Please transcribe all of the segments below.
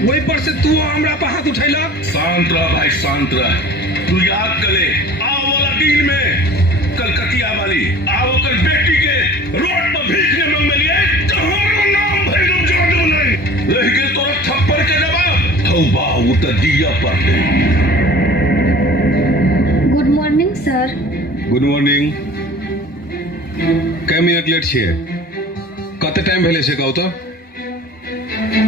वही पर से तू हमरा पर हाथ उठैला। शांत रह भाई, शांत रह। तू याद करे आओ वाला दिन में कलकतिया वाली आओ कर बेटी के रोड पर भीखने मांग लिए तो हमारा नाम भैरव जादू नहीं रह गए। तोरा थप्पड़ के जवाब तौबा उतर दिया पर। Good morning sir. Good morning. कै मिनट लेट छिए? कते टाइम भेले से कहू तो?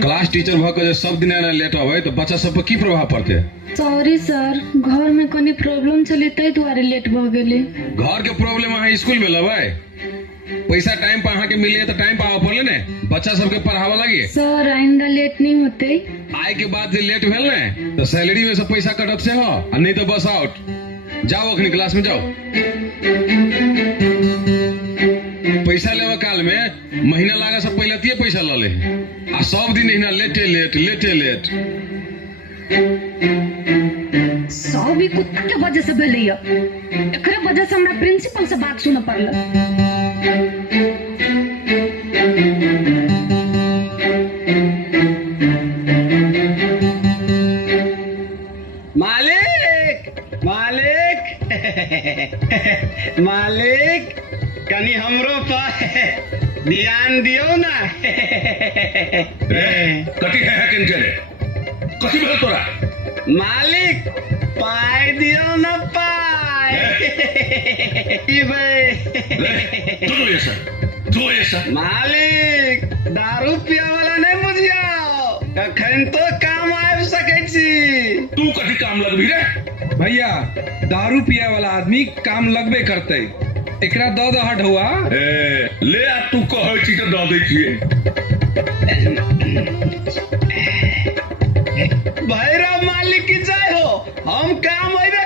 क्लास टीचर भ के सब दिन एना लेट आवे तो बच्चा सब पर की प्रभाव पड़ते? सॉरी सर, घर में कनी प्रॉब्लम चले तै दुआरे लेट भ गेले। घर के प्रॉब्लम अहाँ स्कूल में लबै? पैसा टाइम पर अहाँ के मिले तो टाइम पर आवे पड़ले ने, बच्चा सब के पढ़ावा लगे। सर आइंदा लेट नहीं होते। आए के बाद जे लेट भेल ने तो सैलरी में से पैसा कटत से हो और नहीं तो बस आउट। जाओ अखनी क्लास में जाओ। पैसा लेवा काल में महीना लागा से पहले तिये पैसा ल ले आ सब दिन इना लेटे लेट। सब भी कुत्ता के वजह से भेलै या। एकरे वजह से हमरा प्रिंसिपल से बात सुन पड़ल। मालिक मालिक मालिक कनी हमरो पर ध्यान दियो ना। कथी है किनके रे? कथी भेल तोरा? मालिक पाई दियो ना पाई। ई भाई तू ऐसा मालिक दारू पिया वाला नहीं बुझियो, अखन तो काम आबि सकै छी। तू कथी काम लगबी रे? भैया दारू पिया वाला आदमी काम लगबे करते। एकरा द हट हुआ ले आ तू कहै छी तो द दै छियै। भैरव मालिक की जय हो, हम काम अइबे